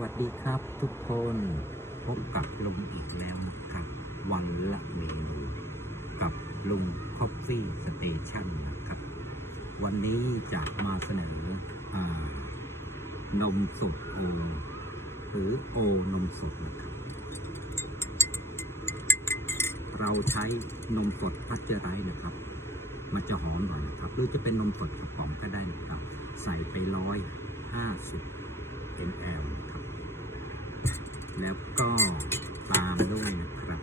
วัสดีครับทุกคนพบกับลุงอีกแล้วนะครับ วันละเมนูกับลุงคอฟฟี่สเตชันนะครับ วันนี้จะมาเสนออนมสดโอ หรือโอนมสดนะครับ เราใช้นมสดพัชเจอไรนะครับ มันจะหอมหน่อยนะครับ หรือจะเป็นนมสดกระป๋องก็ได้นะครับ ใส่ไปร้อยห้าสิบ ml แล้วก็ตามด้วยนะครับ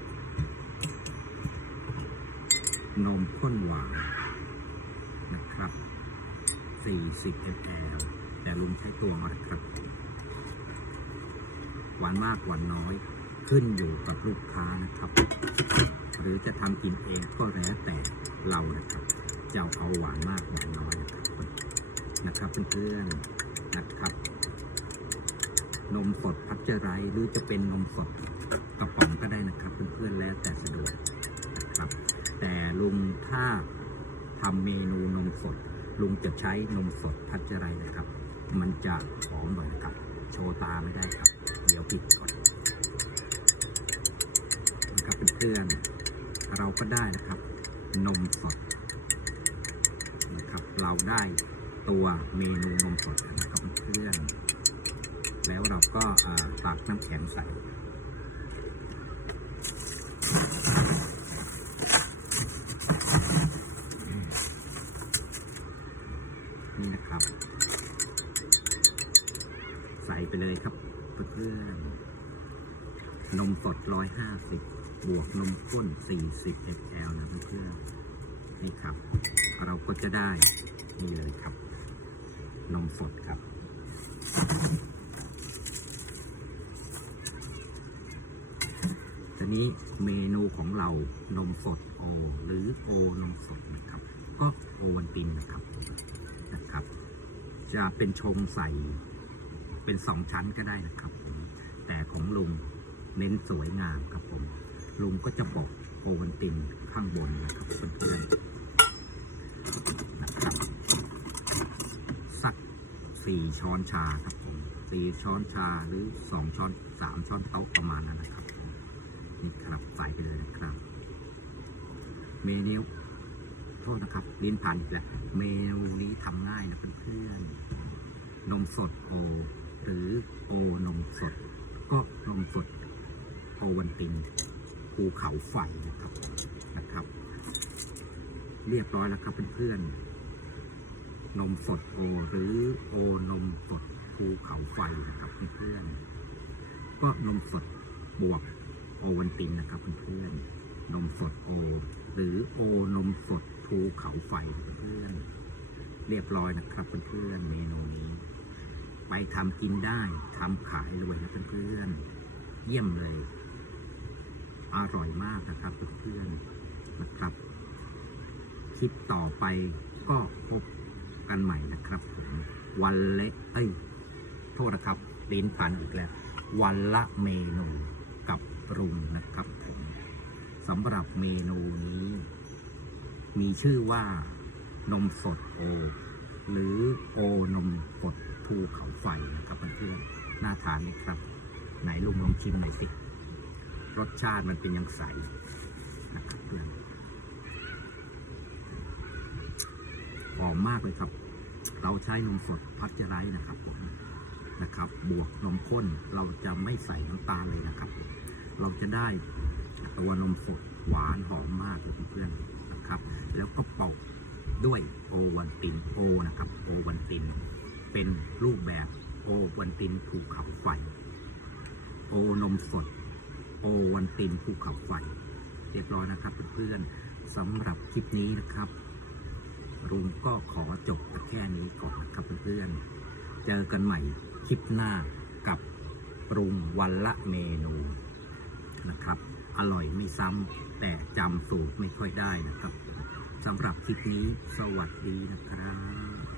นมข้นหวานนะครับ 40 ml แต่ลุงใช้ตวงนะครับ หวานมากหวานน้อยขึ้นอยู่กับลูกค้านะครับ หรือจะทำกินเองก็แล้วแต่เรานะครับจะเอาหวานมากหวานน้อยนะครับนะครับเพื่อนๆนะครับ นมสดพัชไรหรือจะเป็นนมสดกระป๋องก็ได้นะครับเพื่อนๆแล้วแต่สะดวกนะครับ แต่ลุงถ้าทำเมนูนมสด ลุงจะใช้นมสดพัชไรนะครับ มันจะหอมหน่อยนะครับ โชว์ตาไม่ได้ครับ เดี๋ยวปิดก่อนนะครับเพื่อนๆเราก็ได้นะครับ นมสดนะครับ เราได้ตัวเมนูนมสดนะครับเพื่อนๆ แล้วเราก็ตักน้ำแข็งใส่นี่นะครับ ใส่ไปเลยครับเพื่อนนมสด150บบวกนมข้น40 ml นะเพื่อนนี่ครับ เราก็จะได้นี่เลยครับ นมสดครับ ทีนี้เมนูของเรานมสดโอ หรือโอนมสดนะครับ ก็โอวันตินนะครับนะครับ จะเป็นชงใส่เป็นสองชั้นก็ได้นะครับ แต่ของลุงเน้นสวยงามครับผม ลุงก็จะบอกโอวันตินข้างบนนะครับเพื่อนๆนะครับสักสี่ช้อนชาครับผมสี่ช้อนชาหรือสองช้อนสามช้อนโต๊ะประมาณนั้นนะครับ นี่ครับใส่ไปเลยนะครับ เมนูโทษนะครับลิ้นพันอีกแล้วเมนูนี้ทำง่ายนะเพื่อนๆนมสดโอ หรือโอนมสด ก็นมสดโอวันตินภูเขาไฟนะครับนะครับ เรียบร้อยแล้วครับเพื่อนๆนมสดโอ หรือโอนมสดภูเขาไฟนะครับเพื่อนๆก็นมสดบวก โอวันตินนะครับเพื่อนๆนมสดโอ หรือโอนมสดภูเขาไฟเพื่อนเรียบร้อยนะครับเพื่อนๆเมนูนี้ ไปทำกินได้ทำขายรวยนะเพื่อนๆเยี่ยมเลย อร่อยมากนะครับเพื่อนๆนะครับคลิปต่อไปก็พบกันใหม่นะครับผมวันเละเอ้ย โทษนะครับลิ้นพันอีกแล้ว วันละเมนู ปรุงนะครับผมสำหรับเมนูนี้ มีชื่อว่านมสดโอ หรือโอนมสดภูเขาไฟนะครับเพื่อนๆน่าทานไหมครับ ไหนลุงลองชิมหน่อยสิ รสชาติมันเป็นยังใสนะครับเพื่อนหอมมากเลยครับ เราใช้นมสดพัชไรนะครับผมนะครับ บวกนมข้นเราจะไม่ใส่น้ำตาลเลยนะครับ เราจะได้ตัวนมสดหวานหอมมากเลยเพื่อนๆนะครับ แล้วก็เปอกด้วยโอวันตินโอนะครับโอวันติน เป็นรูปแบบโอวันตินภูเขาไฟโอนมสดโอวันตินภูเขาไฟเรียบร้อยนะครับเพื่อนๆสำหรับคลิปนี้นะครับรุงก็ขอจบแค่นี้ก่อนนะครับเพื่อนๆเจอกันใหม่คลิปหน้ากับปรุงวันละเมนู นะครับ อร่อยไม่ซ้ำแต่จำสูตรไม่ค่อยได้นะครับสำหรับคลิปนี้สวัสดีนะครับ